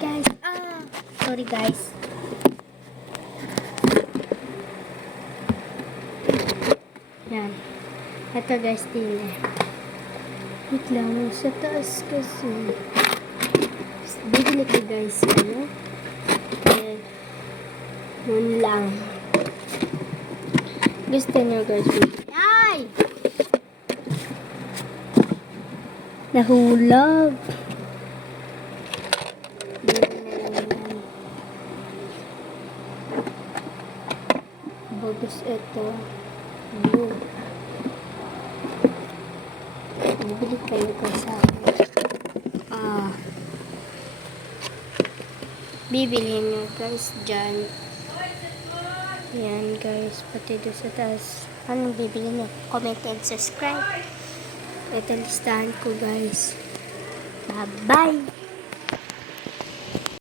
guys. Sorry guys. Yan. Ito guys din eh. Wait lang. Sa taas kasi. Bibili ko guys. Ano? Eh. Yun lang. Gusto nyo guys. Ay! Nahulog. Bagus ito. Blue. Bibili kayo sa akin. Bibilihin nyo guys dyan. Yan guys. Pati doon sa taas. Anong bibili nyo? Comment and subscribe. Ito listahan ko guys. Bye-bye!